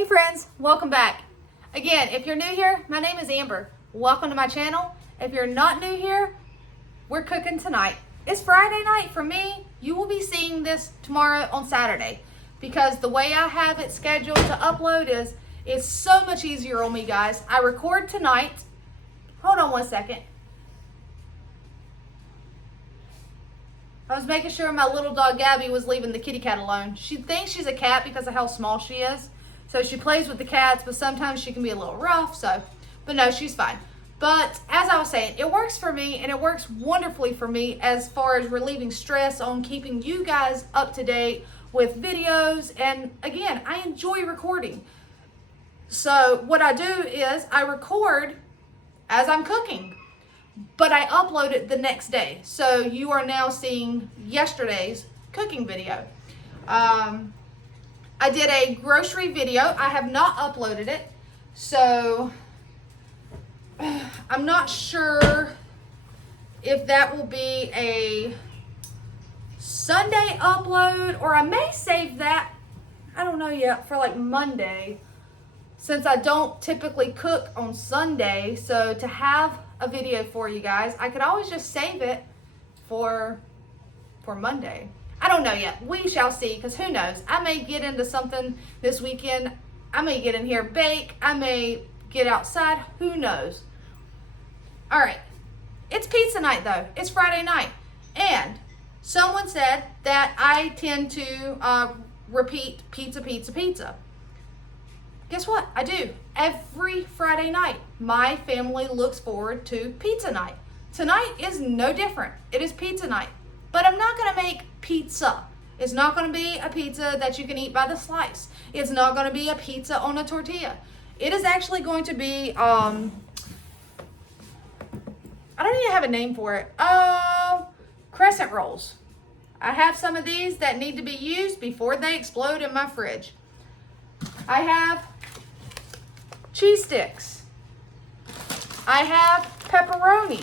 Hey friends, welcome back. Again, if you're new here, my name is Amber. Welcome to my channel. If you're not new here, we're cooking tonight. It's Friday night for me. You will be seeing this tomorrow on Saturday because the way I have it scheduled to upload is it's so much easier on me, guys. I record tonight. Hold on one second. I was making sure my little dog Gabby was leaving the kitty cat alone. She thinks she's a cat because of how small she is. So she plays with the cats, but sometimes she can be a little rough. But no, she's fine. But as I was saying, it works for me and it works wonderfully for me as far as relieving stress on keeping you guys up to date with videos. And again, I enjoy recording. So what I do is I record as I'm cooking, but I upload it the next day. So you are now seeing yesterday's cooking video. I did a grocery video. I have not uploaded it. So I'm not sure if that will be a Sunday upload or I may save that, I don't know yet, for like Monday, since I don't typically cook on Sunday. So to have a video for you guys, I could always just save it for Monday. I don't know yet. We shall see, because who knows? I may get into something this weekend. I may get in here, bake. I may get outside. Who knows? All right. It's pizza night, though. It's Friday night. And someone said that I tend to repeat pizza. Guess what? I do. Every Friday night, my family looks forward to pizza night. Tonight is no different. It is pizza night. But I'm not going to make pizza. It's not going to be a pizza that you can eat by the slice. It's not going to be a pizza on a tortilla. It is actually going to be, I don't even have a name for it. Crescent rolls. I have some of these that need to be used before they explode in my fridge. I have cheese sticks. I have pepperoni.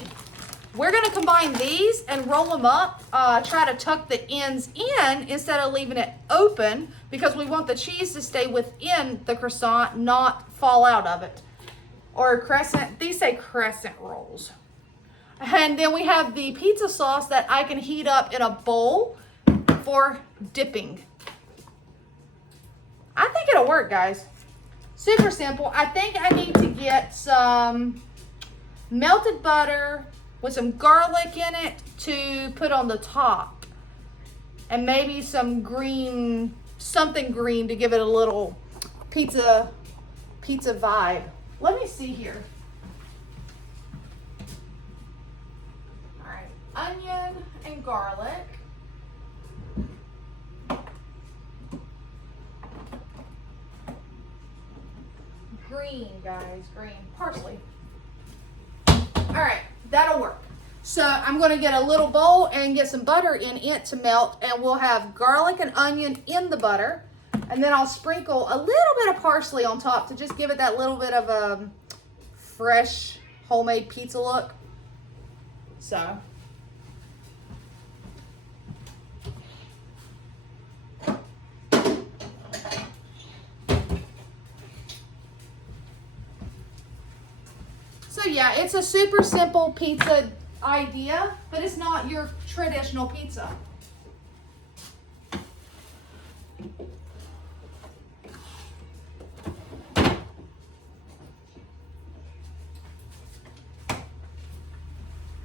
We're going to combine these and roll them up, try to tuck the ends in instead of leaving it open because we want the cheese to stay within the croissant, not fall out of it. Or crescent, these say crescent rolls. And then we have the pizza sauce that I can heat up in a bowl for dipping. I think it'll work, guys. Super simple. I think I need to get some melted butter with some garlic in it to put on the top. And maybe some green, something green to give it a little pizza vibe. Let me see here. All right, onion and garlic. Green, guys, green, parsley. All right, that'll work. So I'm going to get a little bowl and get some butter in it to melt, and we'll have garlic and onion in the butter, and then I'll sprinkle a little bit of parsley on top to just give it that little bit of a fresh homemade pizza look. So yeah, it's a super simple pizza idea, but it's not your traditional pizza.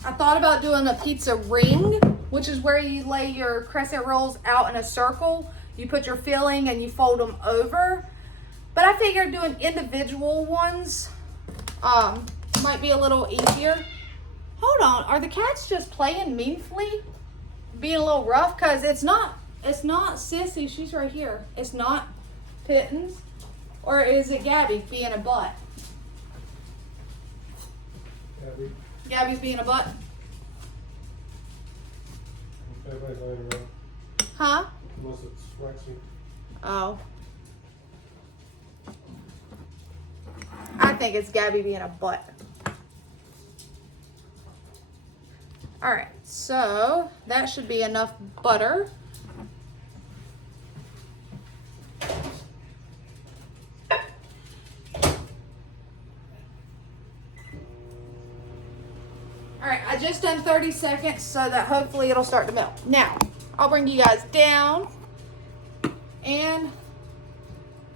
I thought about doing a pizza ring, which is where you lay your crescent rolls out in a circle. You put your filling and you fold them over. But I figured doing individual ones might be a little easier. Hold on, are the cats just playing meanfully? Being a little rough? Because it's not Sissy, she's right here. It's not Pittens. Or is it Gabby being a butt? Gabby's being a butt? Huh? Unless it's waxy. Oh. I think it's Gabby being a butt. All right, so that should be enough butter. just done 30 seconds so that hopefully it'll start to melt. Now, I'll bring you guys down. And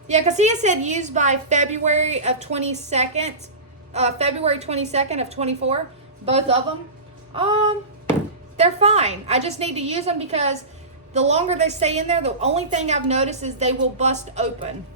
yeah, because he said used by February 22nd of 24, both of them. They're fine. I just need to use them because the longer they stay in there, the only thing I've noticed is they will bust open.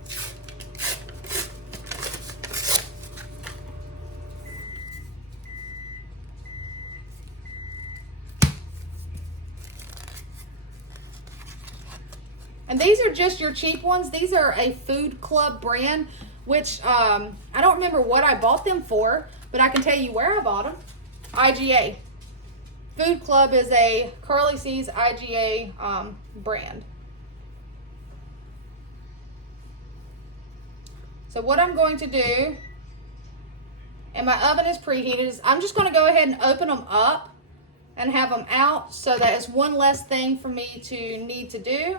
And these are just your cheap ones. These are a Food Club brand, which I don't remember what I bought them for, but I can tell you where I bought them. IGA. Food Club is a Curly C's IGA brand. So what I'm going to do, and my oven is preheated, is I'm just going to go ahead and open them up and have them out so that it's one less thing for me to need to do.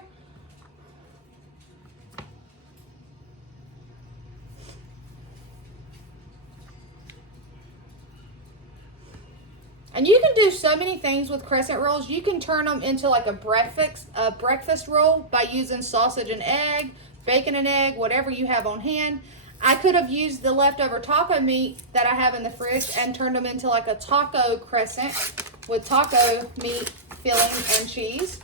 And you can do so many things with crescent rolls. You can turn them into like a breakfast roll by using sausage and egg, bacon and egg, whatever you have on hand. I could have used the leftover taco meat that I have in the fridge and turned them into like a taco crescent with taco meat filling and cheese.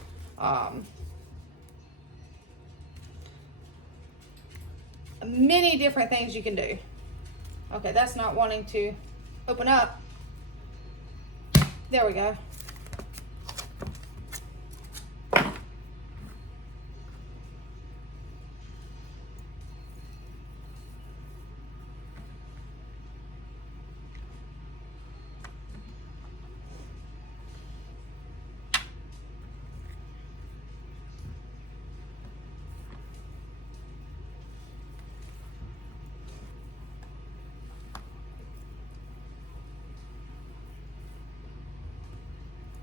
Many different things you can do. Okay, that's not wanting to open up. There we go.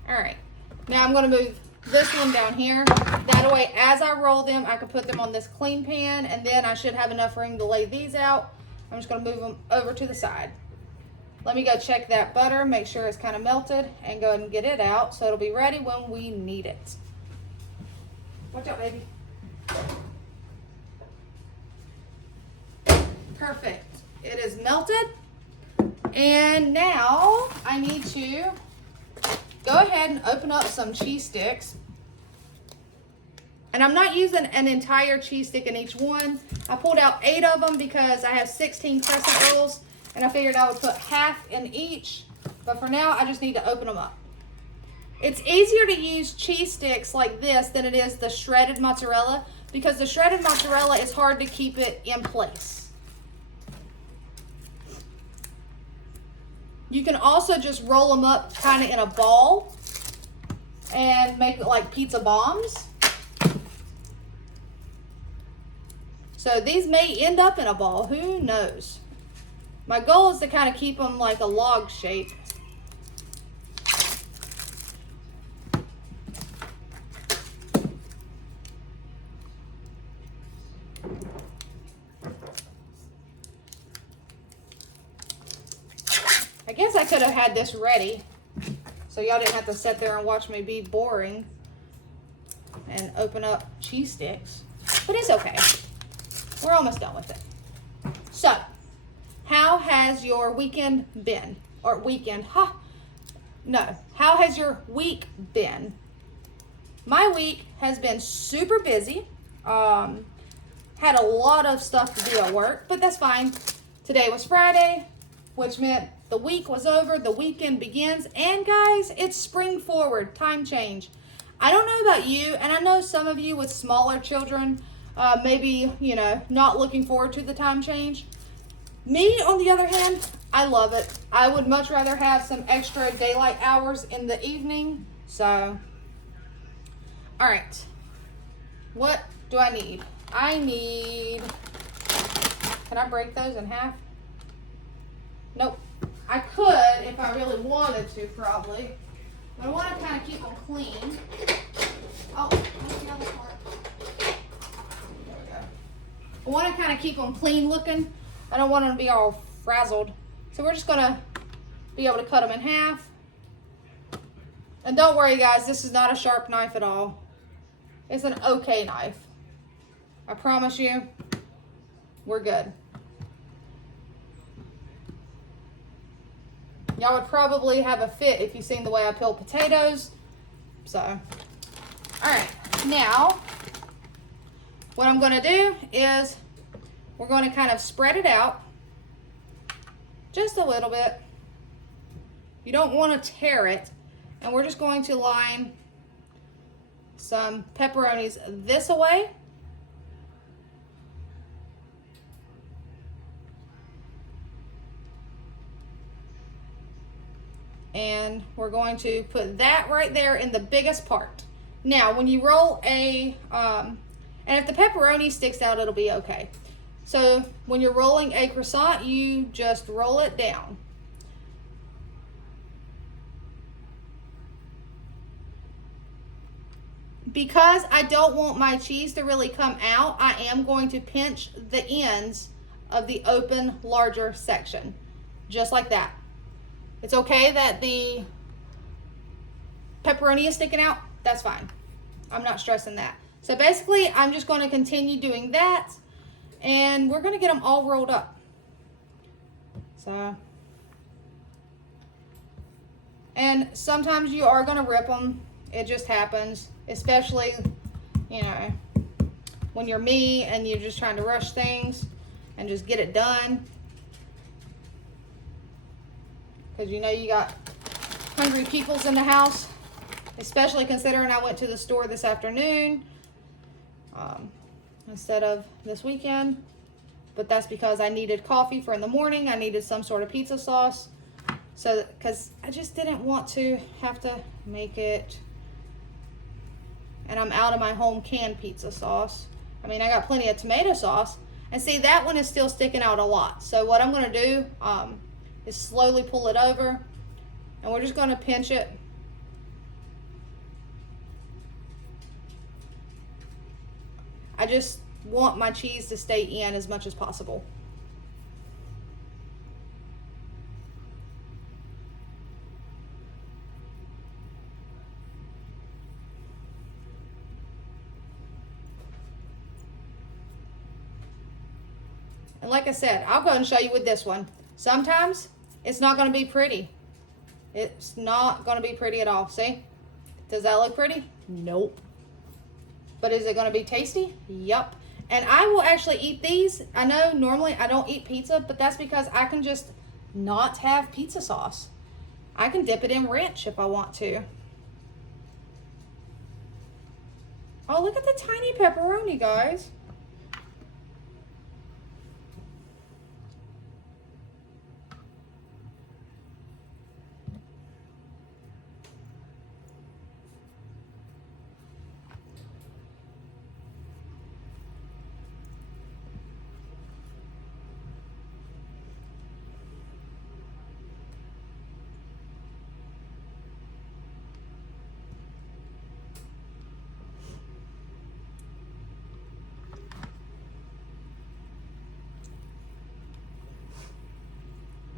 All right, now I'm gonna move this one down here. That way, as I roll them, I can put them on this clean pan, and then I should have enough room to lay these out. I'm just gonna move them over to the side. Let me go check that butter, make sure it's kind of melted, and go ahead and get it out so it'll be ready when we need it. Watch out, baby. Perfect. It is melted. And now I need to go ahead and open up some cheese sticks. And I'm not using an entire cheese stick in each one. I pulled out 8 of them because I have 16 crescent rolls, and I figured I would put half in each. But for now, I just need to open them up. It's easier to use cheese sticks like this than it is the shredded mozzarella, because the shredded mozzarella is hard to keep it in place. You can also just roll them up kind of in a ball and make it like pizza bombs. So these may end up in a ball, who knows? My goal is to kind of keep them like a log shape. I guess I could have had this ready so y'all didn't have to sit there and watch me be boring and open up cheese sticks, but it's okay. We're almost done with it. So, how has your weekend been? Or weekend, no. How has your week been? My week has been super busy. Had a lot of stuff to do at work, but that's fine. Today was Friday, which meant the week was over, the weekend begins, and guys, it's spring forward, time change. I don't know about you, and I know some of you with smaller children, maybe, you know, not looking forward to the time change. Me, on the other hand, I love it. I would much rather have some extra daylight hours in the evening, so. All right, what do I need? I need, can I break those in half? Nope. I could if I really wanted to, probably. But I want to kind of keep them clean. Oh, that's the other part. There we go. I want to kind of keep them clean looking. I don't want them to be all frazzled. So we're just going to be able to cut them in half. And don't worry guys, this is not a sharp knife at all. It's an okay knife. I promise you, we're good. Y'all would probably have a fit if you've seen the way I peel potatoes. So, all right, now what I'm gonna do is we're gonna kind of spread it out just a little bit. You don't wanna tear it. And we're just going to line some pepperonis this way. And we're going to put that right there in the biggest part. Now, when you roll a, and if the pepperoni sticks out, it'll be okay. So when you're rolling a croissant, you just roll it down. Because I don't want my cheese to really come out, I am going to pinch the ends of the open, larger section. Just like that. It's okay that the pepperoni is sticking out. That's fine. I'm not stressing that. So basically, I'm just going to continue doing that. And we're going to get them all rolled up. So. And sometimes you are going to rip them. It just happens. Especially, you know, when you're me and you're just trying to rush things and just get it done. Because you know you got hungry peoples in the house. Especially considering I went to the store this afternoon instead of this weekend. But that's because I needed coffee for in the morning. I needed some sort of pizza sauce. So, because I just didn't want to have to make it. And I'm out of my home canned pizza sauce. I mean, I got plenty of tomato sauce. And see, that one is still sticking out a lot. So what I'm going to do is slowly pull it over. And we're just going to pinch it. I just want my cheese to stay in as much as possible. And like I said, I'll go and show you with this one. Sometimes it's not going to be pretty. It's not going to be pretty at all. See? Does that look pretty? Nope. But is it going to be tasty? Yup. And I will actually eat these. I know normally I don't eat pizza, but that's because I can just not have pizza sauce. I can dip it in ranch if I want to. Oh, look at the tiny pepperoni, guys.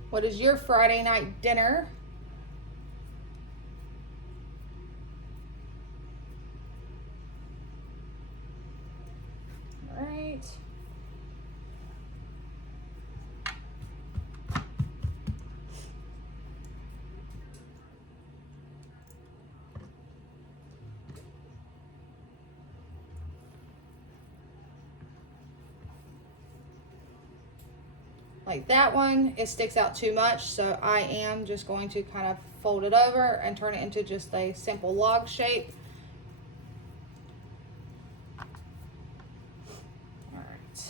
What is your Friday night dinner? All right. Like that one, it sticks out too much, so I am just going to kind of fold it over and turn it into just a simple log shape. All right.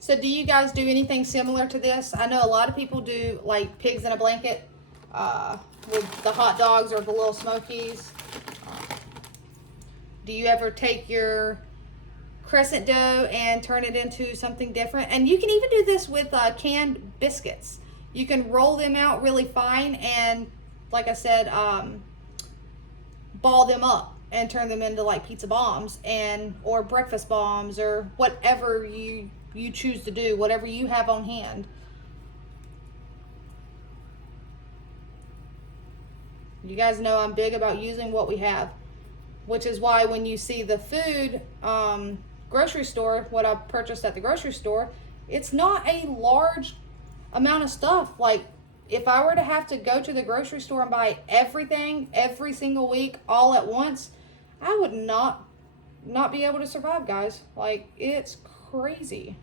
So do you guys do anything similar to this? I know a lot of people do like pigs in a blanket with the hot dogs or the little smokies. Do you ever take your crescent dough and turn it into something different? And you can even do this with canned biscuits. You can roll them out really fine and, like I said, ball them up and turn them into like pizza bombs and or breakfast bombs or whatever you you choose to do, whatever you have on hand. You guys know I'm big about using what we have, which is why when you see the food grocery store, what I purchased at the grocery store, it's not a large amount of stuff. Like, if I were to have to go to the grocery store and buy everything every single week all at once, I would not be able to survive, guys. Like, it's crazy.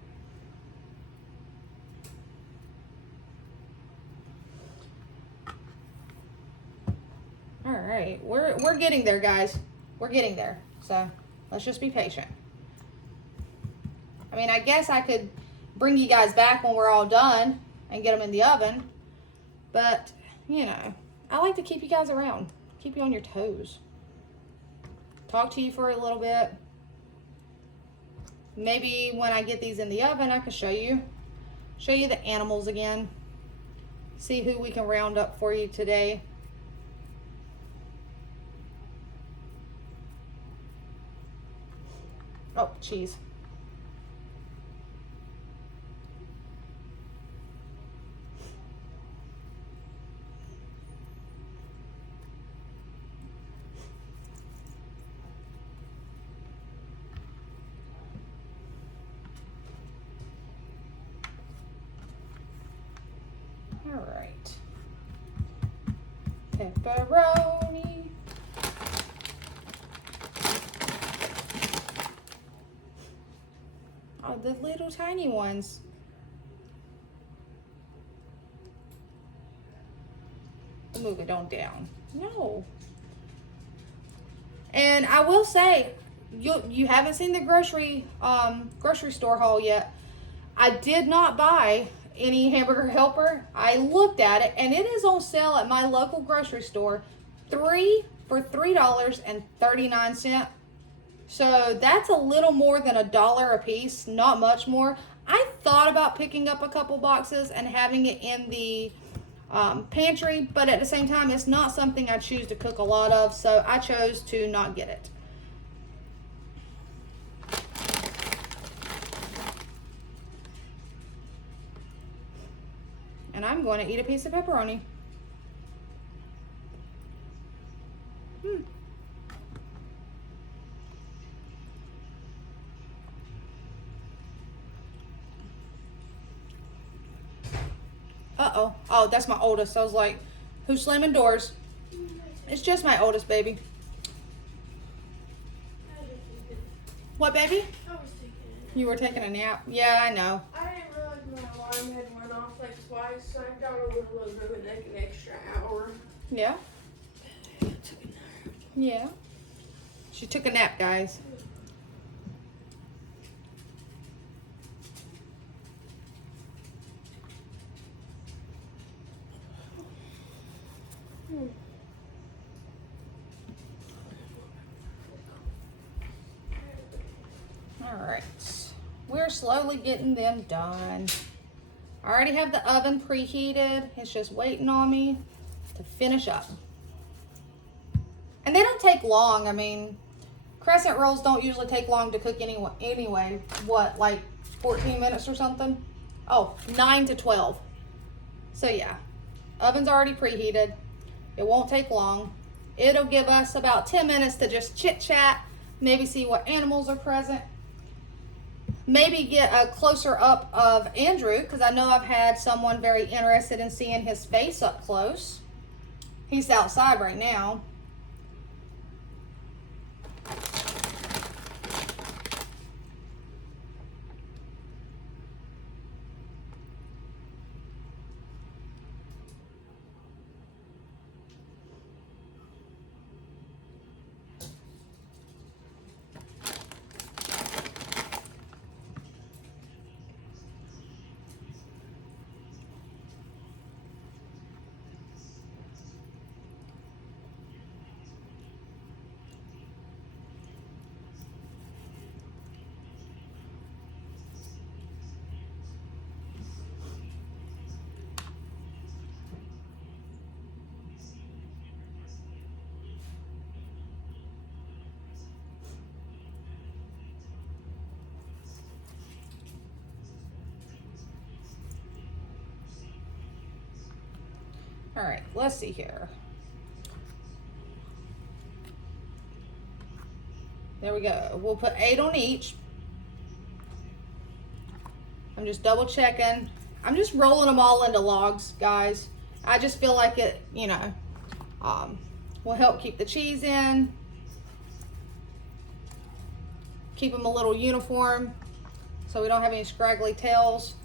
All right, we're getting there, guys. We're getting there. So let's just be patient. I mean, I guess I could bring you guys back when we're all done and get them in the oven, but you know, I like to keep you guys around, keep you on your toes, talk to you for a little bit. Maybe when I get these in the oven, I can show you the animals again, see who we can round up for you today. Oh, cheese. All right. Pepperoni. Oh, the little tiny ones. Move it on down. No. And I will say, you haven't seen the grocery store haul yet. I did not buy any hamburger helper. I looked at it, and it is on sale at my local grocery store. 3 for $3.39. So that's a little more than $1 a piece, not much more. I thought about picking up a couple boxes and having it in the pantry, but at the same time, it's not something I choose to cook a lot of, so I chose to not get it. And I'm going to eat a piece of pepperoni. Uh-oh. Oh, that's my oldest. I was like, who's slamming doors? It's just my oldest, baby. What, baby? I was taking it. You were taking a nap? Yeah, I know. I didn't realize my alarm had went off like twice, so I thought it would have been like an extra hour. Yeah? I took a nap. Yeah. She took a nap, guys. All right, we're slowly getting them done. I already have the oven preheated. It's just waiting on me to finish up. And they don't take long. I mean, crescent rolls don't usually take long to cook anyway. What, like 14 minutes or something? Oh, 9 to 12. So yeah, oven's already preheated. It won't take long. It'll give us about 10 minutes to just chit chat, maybe see what animals are present. Maybe get a closer up of Andrew, because I know I've had someone very interested in seeing his face up close. He's outside right now. All right, let's see here. There we go. We'll put 8 on each. I'm just double checking. I'm just rolling them all into logs, guys. I just feel like it, you know, will help keep the cheese in. Keep them a little uniform so we don't have any scraggly tails.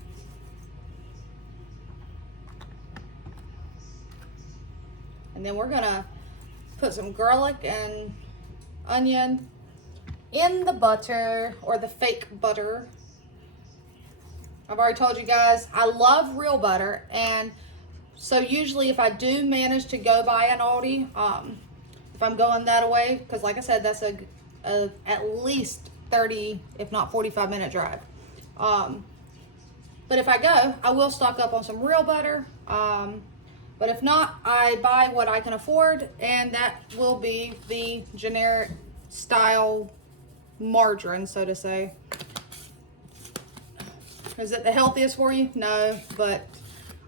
And then we're gonna put some garlic and onion in the butter, or the fake butter. I've already told you guys, I love real butter, and so usually if I do manage to go by an Aldi, if I'm going that way, because like I said, that's a at least 30, if not 45-minute drive. But if I go, I will stock up on some real butter. But if not, I buy what I can afford, and that will be the generic style margarine, so to say. Is it the healthiest for you? No. But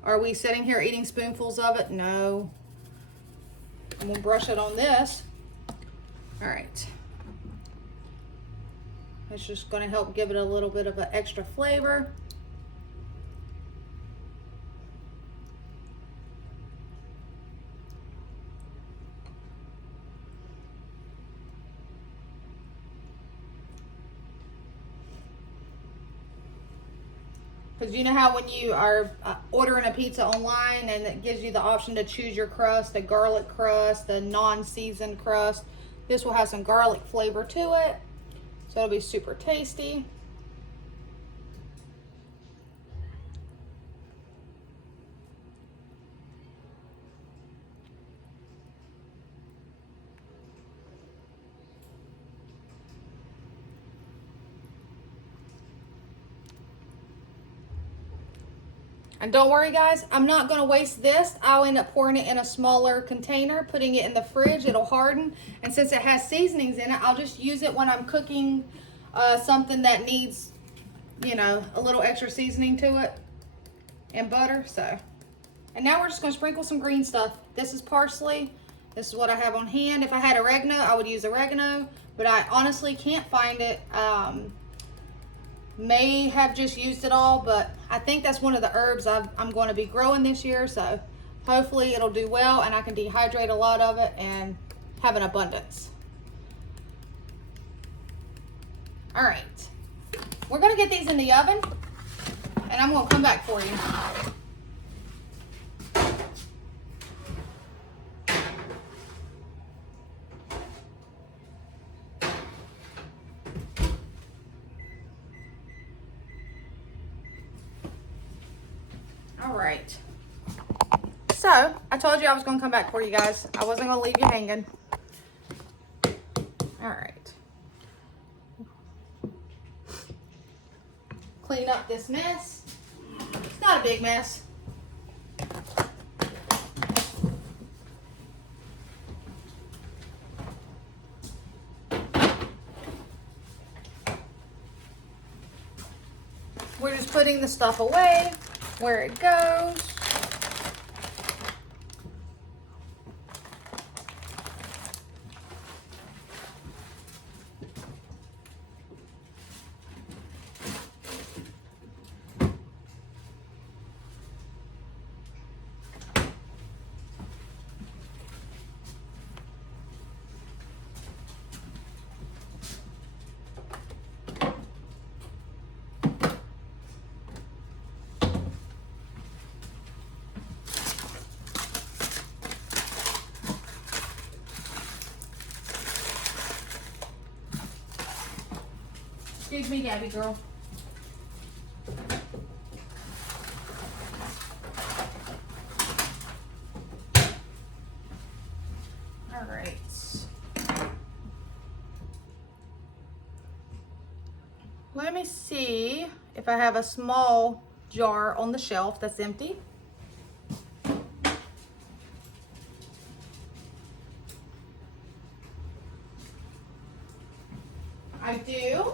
are we sitting here eating spoonfuls of it? No. I'm gonna brush it on this. All right. It's just gonna help give it a little bit of an extra flavor. Because you know how when you are ordering a pizza online and it gives you the option to choose your crust, the garlic crust, the non-seasoned crust. This will have some garlic flavor to it, so it'll be super tasty. And don't worry guys, I'm not gonna waste this. I'll end up pouring it in a smaller container, putting it in the fridge, it'll harden. And since it has seasonings in it, I'll just use it when I'm cooking something that needs, you know, a little extra seasoning to it and butter, so. And now we're just gonna sprinkle some green stuff. This is parsley. This is what I have on hand. If I had oregano, I would use oregano, but I honestly can't find it. May have just used it all, but I think that's one of the herbs I'm going to be growing this year, so hopefully it'll do well and I can dehydrate a lot of it and have an abundance. All right, we're going to get these in the oven and I'm going to come back for you. All right, so I told you I was gonna come back for you guys. I wasn't gonna leave you hanging. All right, clean up this mess. It's not a big mess. We're just putting the stuff away where it goes. Excuse me, Gabby girl. All right. Let me see if I have a small jar on the shelf that's empty. I do.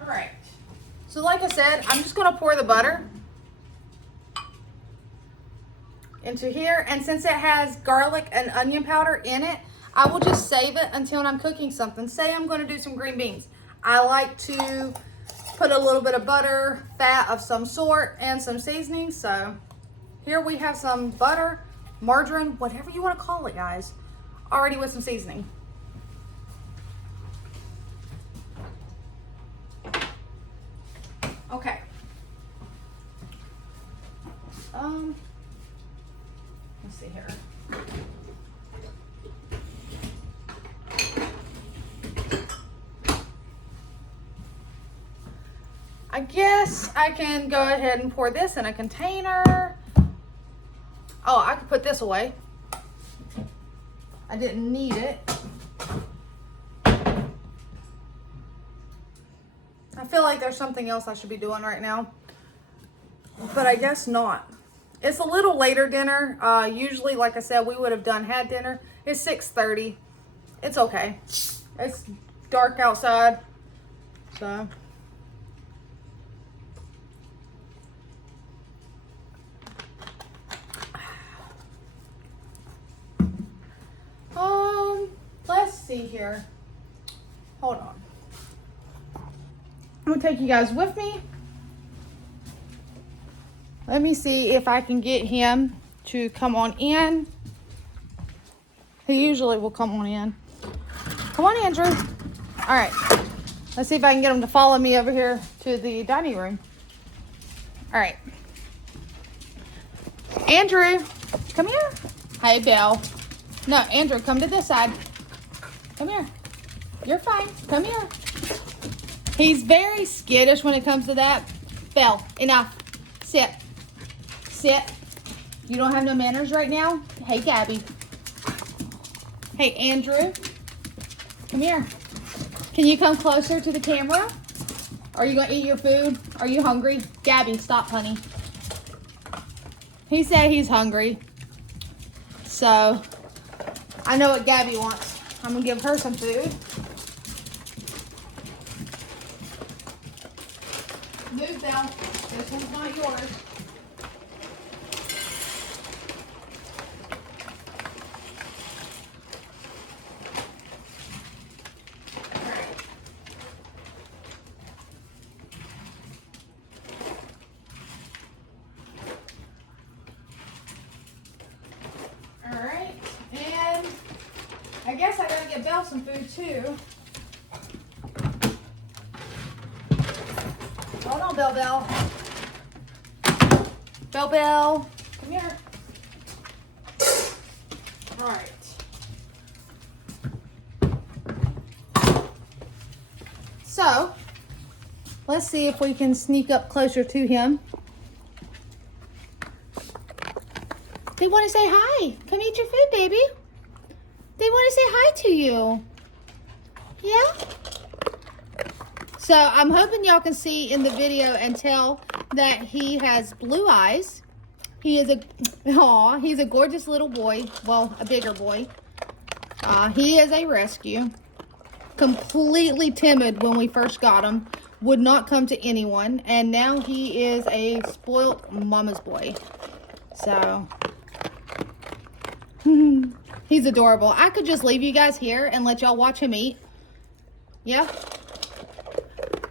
All right. So like I said, I'm just gonna pour the butter into here. And since it has garlic and onion powder in it, I will just save it until I'm cooking something. Say I'm going to do some green beans. I like to put a little bit of butter, fat of some sort, and some seasoning. So here we have some butter, margarine, whatever you want to call it, guys, already with some seasoning. Okay. Let's see here. I guess I can go ahead and pour this in a container. Oh, I could put this away. I didn't need it. I feel like there's something else I should be doing right now, but I guess not. It's a little later dinner. Usually, like I said, we would have had dinner. It's 6:30. It's okay. It's dark outside, so. Let's see here. Hold on. I'm gonna take you guys with me. Let me see if I can get him to come on in. He usually will come on in. Come on, Andrew. All right. Let's see if I can get him to follow me over here to the dining room. All right. Andrew, come here. Hey, Belle. No, Andrew, come to this side. Come here. You're fine. Come here. He's very skittish when it comes to that. Belle, enough. Sit. Sit. You don't have no manners right now? Hey, Gabby. Hey, Andrew. Come here. Can you come closer to the camera? Are you going to eat your food? Are you hungry? Gabby, stop, honey. He said he's hungry. So, I know what Gabby wants. I'm going to give her some food. Move, Belle. This one's not yours. Alright, and I guess I gotta get Belle some food too. Hold on, Belle. Belle, come here. All right. So, let's see if we can sneak up closer to him. They want to say hi. Come eat your food, baby. They want to say hi to you. Yeah? So I'm hoping y'all can see in the video and tell that he has blue eyes. He's a gorgeous little boy. Well, a bigger boy. He is a rescue. Completely timid when we first got him. Would not come to anyone. And now he is a spoiled mama's boy. So, he's adorable. I could just leave you guys here and let y'all watch him eat. Yeah?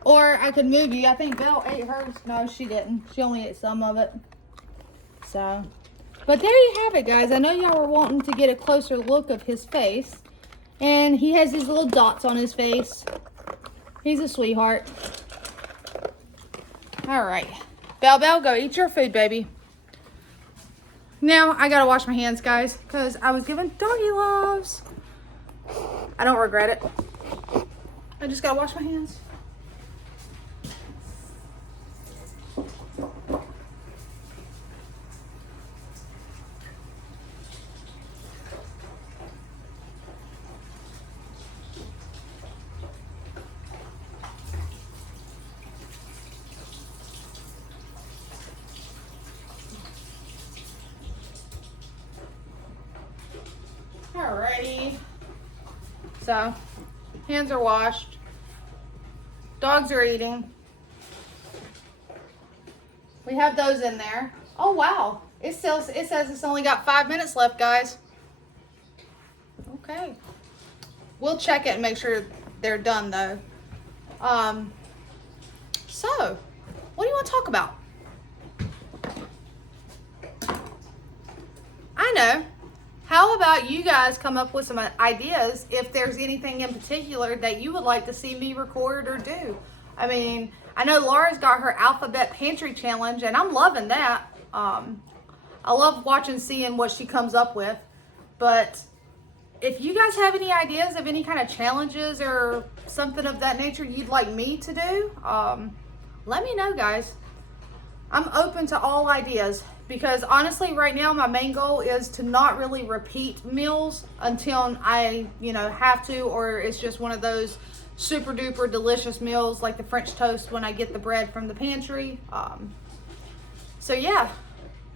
Or I could move you. I think Belle ate hers. No, she didn't. She only ate some of it. So, but there you have it, guys. I know y'all were wanting to get a closer look of his face. And he has these little dots on his face. He's a sweetheart. All right. Belle, go eat your food, baby. Now, I gotta wash my hands, guys, because I was given doggy loves. I don't regret it. I just gotta wash my hands. Alrighty. So, hands are washed. Dogs are eating. We have those in there. Oh wow. It says it's only got 5 minutes left, guys. Okay. We'll check it and make sure they're done though. So, what do you want to talk about? I know. How about you guys come up with some ideas if there's anything in particular that you would like to see me record or do? I mean, I know Laura's got her alphabet pantry challenge and I'm loving that. I love seeing what she comes up with. But if you guys have any ideas of any kind of challenges or something of that nature you'd like me to do, let me know, guys. I'm open to all ideas because honestly right now my main goal is to not really repeat meals until I have to, or it's just one of those super duper delicious meals like the French toast when I get the bread from the pantry. So yeah,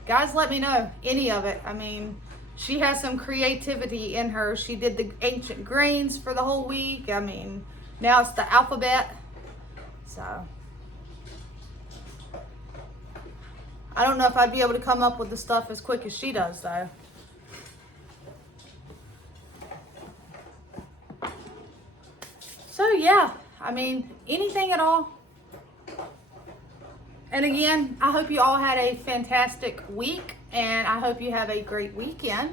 guys, let me know any of it. I mean, she has some creativity in her. She did the ancient grains for the whole week. I mean, now it's the alphabet. So I don't know if I'd be able to come up with the stuff as quick as she does though. So yeah, I mean, anything at all. And again, I hope you all had a fantastic week and I hope you have a great weekend.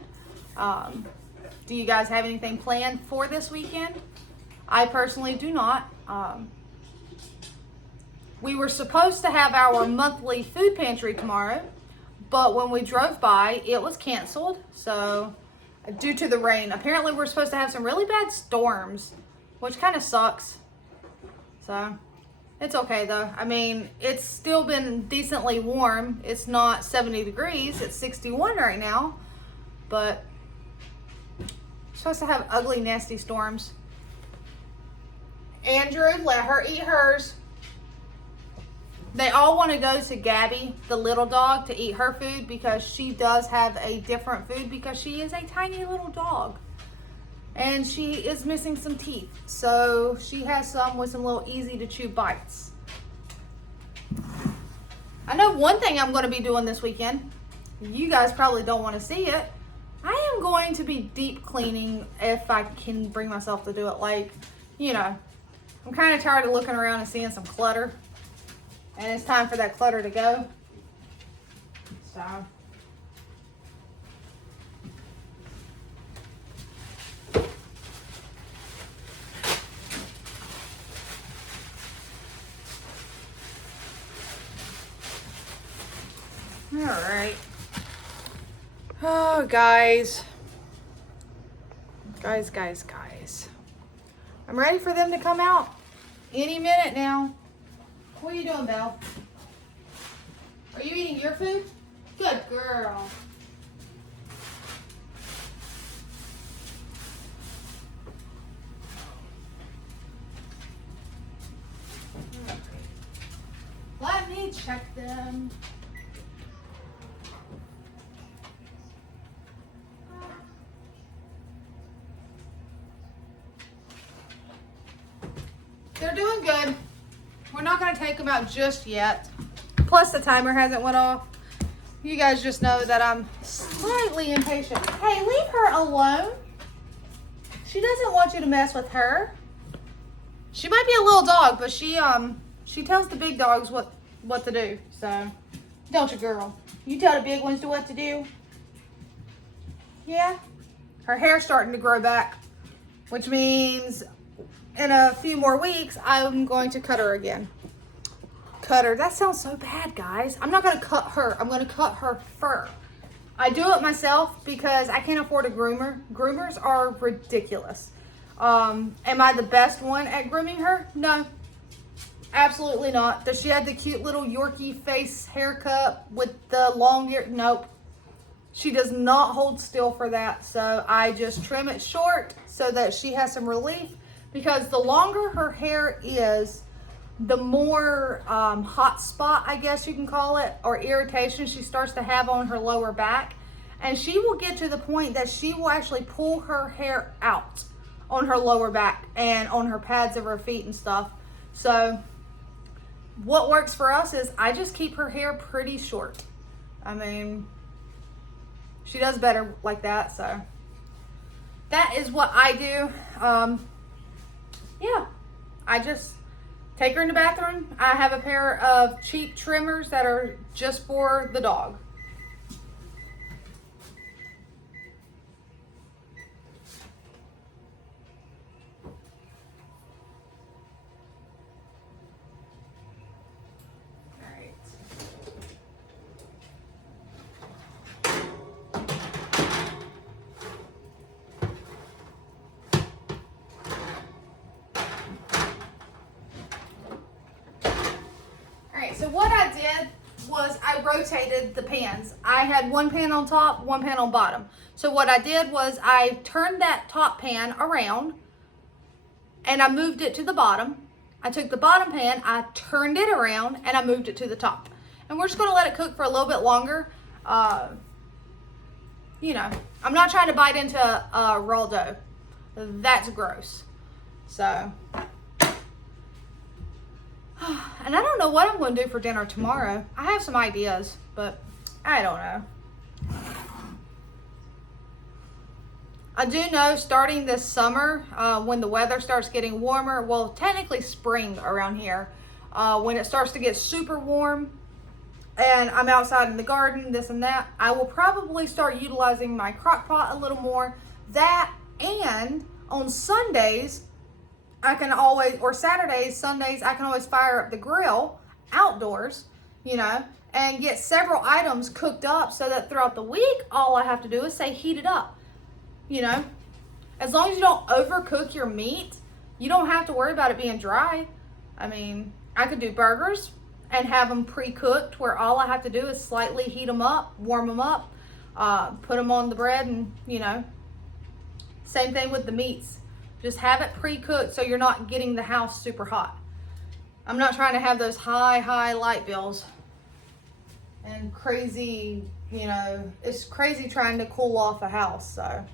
Do you guys have anything planned for this weekend? I personally do not. We were supposed to have our monthly food pantry tomorrow, but when we drove by, it was canceled. So due to the rain, apparently we're supposed to have some really bad storms, which kind of sucks. So it's okay though. I mean, it's still been decently warm. It's not 70 degrees. It's 61 right now, but we're supposed to have ugly, nasty storms. Andrew, let her eat hers. They all want to go to Gabby, the little dog, to eat her food because she does have a different food because she is a tiny little dog. And she is missing some teeth. So she has some with some little easy to chew bites. I know one thing I'm going to be doing this weekend. You guys probably don't want to see it. I am going to be deep cleaning if I can bring myself to do it. Like, I'm kind of tired of looking around and seeing some clutter. And it's time for that clutter to go. So. All right. Oh, guys. Guys. I'm ready for them to come out any minute now. What are you doing, Belle? Are you eating your food? Good girl. Let me check them. They're doing good. We're not going to take them out just yet. Plus the timer hasn't went off. You guys just know that I'm slightly impatient. Hey, leave her alone. She doesn't want you to mess with her. She might be a little dog, but she tells the big dogs what to do. So, don't you, girl? You tell the big ones what to do. Yeah. Her hair's starting to grow back, which means in a few more weeks, I'm going to cut her again. Cut her. That sounds so bad, guys. I'm not going to cut her. I'm going to cut her fur. I do it myself because I can't afford a groomer. Groomers are ridiculous. Am I the best one at grooming her? No. Absolutely not. Does she have the cute little Yorkie face haircut with the long hair? Nope. She does not hold still for that. So I just trim it short so that she has some relief. Because the longer her hair is, the more hot spot, I guess you can call it, or irritation she starts to have on her lower back. And she will get to the point that she will actually pull her hair out on her lower back and on her pads of her feet and stuff. So what works for us is I just keep her hair pretty short. I mean, she does better like that, so that is what I do. Yeah, I just take her in the bathroom. I have a pair of cheap trimmers that are just for the dog. So what I did was I rotated the pans. I had one pan on top, one pan on bottom. So what I did was I turned that top pan around and I moved it to the bottom. I took the bottom pan, I turned it around and I moved it to the top. And we're just gonna let it cook for a little bit longer. You know, I'm not trying to bite into raw dough. That's gross. So, and I don't know what I'm going to do for dinner tomorrow. I have some ideas, but I don't know. I do know starting this summer, when the weather starts getting warmer, well, technically spring around here, when it starts to get super warm and I'm outside in the garden, this and that, I will probably start utilizing my crock pot a little more. That, and on Sundays, I can always, or Saturdays, Sundays, I can always fire up the grill outdoors, you know, and get several items cooked up so that throughout the week, all I have to do is say heat it up, you know. As long as you don't overcook your meat, you don't have to worry about it being dry. I mean, I could do burgers and have them pre-cooked where all I have to do is slightly heat them up, warm them up, put them on the bread, and, you know, same thing with the meats. Just have it pre-cooked so you're not getting the house super hot. I'm not trying to have those high light bills and crazy, you know, it's crazy trying to cool off a house, so.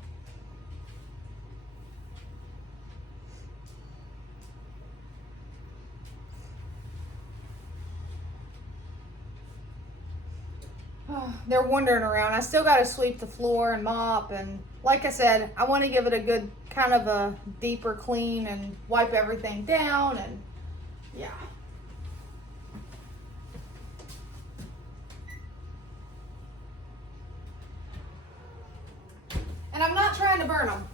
They're wandering around. I still got to sweep the floor and mop, and like I said, I want to give it a good kind of a deeper clean and wipe everything down, and yeah. And I'm not trying to burn them.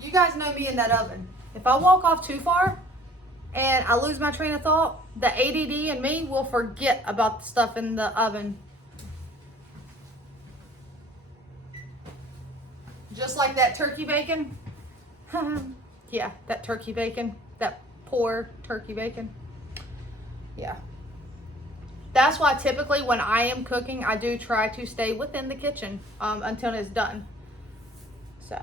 You guys know me in that oven. If I walk off too far and I lose my train of thought, the ADD in me will forget about the stuff in the oven. Just like that turkey bacon. Yeah, that turkey bacon. That poor turkey bacon. Yeah. That's why typically when I am cooking, I do try to stay within the kitchen until it's done. So.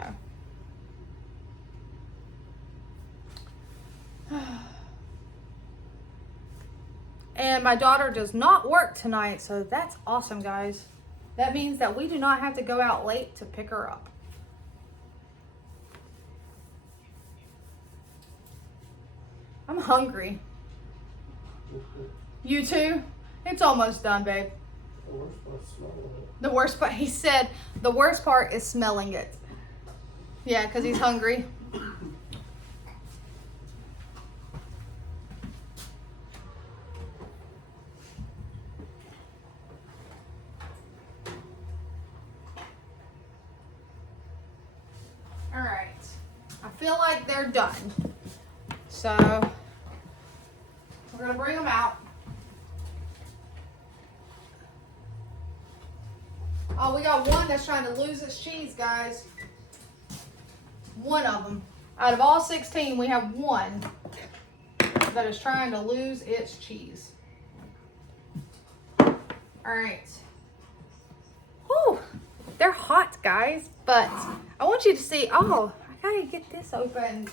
And my daughter does not work tonight, so that's awesome, guys. That means that we do not have to go out late to pick her up. I'm hungry. You too? It's almost done, babe. The worst part's smelling it. The worst part, he said, the worst part is smelling it. Yeah, because he's hungry. All right. I feel like they're done. So, we're going to bring them out. Oh, we got one that's trying to lose its cheese, guys. One of them. Out of all 16, we have one that is trying to lose its cheese. All right. Whew. They're hot, guys, but I want you to see, oh, I gotta get this open.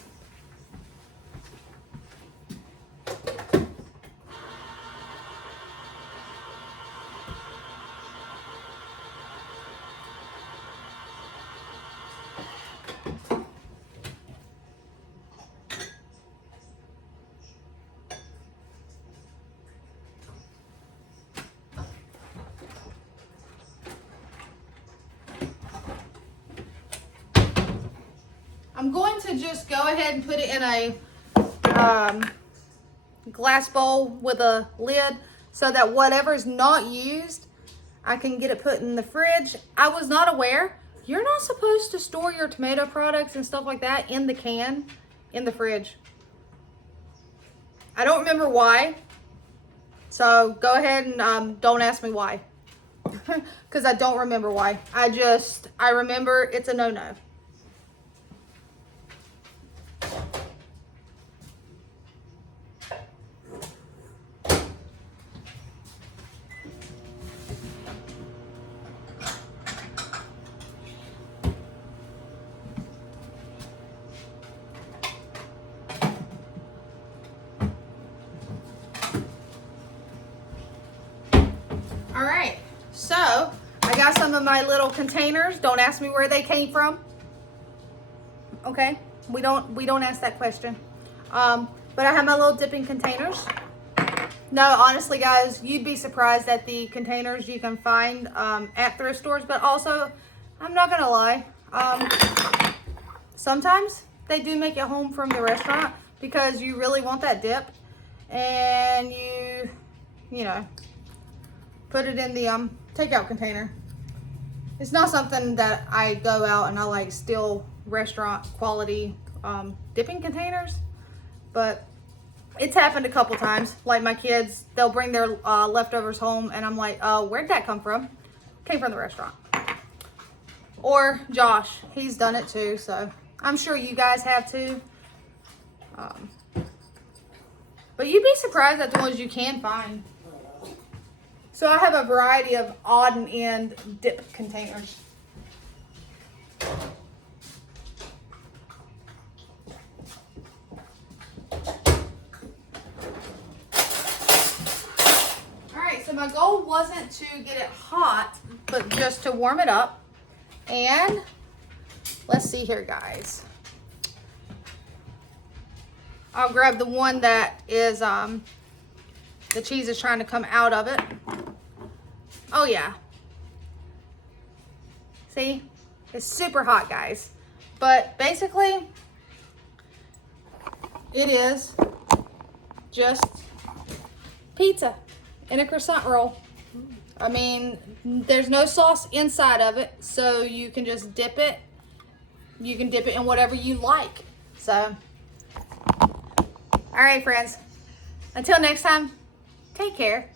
I'm going to just go ahead and put it in a glass bowl with a lid so that whatever is not used, I can get it put in the fridge. I was not aware you're not supposed to store your tomato products and stuff like that in the can in the fridge. I don't remember why, so go ahead and don't ask me why, because I don't remember why. I remember it's a no-no. All right, so I got some of my little containers. Don't ask me where they came from. Okay, we don't ask that question. But I have my little dipping containers. No, honestly, guys, you'd be surprised at the containers you can find at thrift stores. But also, I'm not gonna lie. Sometimes they do make it home from the restaurant because you really want that dip, and you know. Put it in the takeout container. It's not something that I go out and I like steal restaurant quality dipping containers, but it's happened a couple times. Like my kids, they'll bring their leftovers home and I'm like, where'd that come from? Came from the restaurant. Or Josh, he's done it too, so I'm sure you guys have too. But you'd be surprised at the ones you can find. So I have a variety of odd and end dip containers. All right, so my goal wasn't to get it hot, but just to warm it up. And let's see here, guys. I'll grab the one that is, the cheese is trying to come out of it. Oh yeah. See? It's super hot, guys. But basically, it is just pizza in a croissant roll. I mean, there's no sauce inside of it, so you can just dip it. You can dip it in whatever you like. So, all right, friends. Until next time, take care.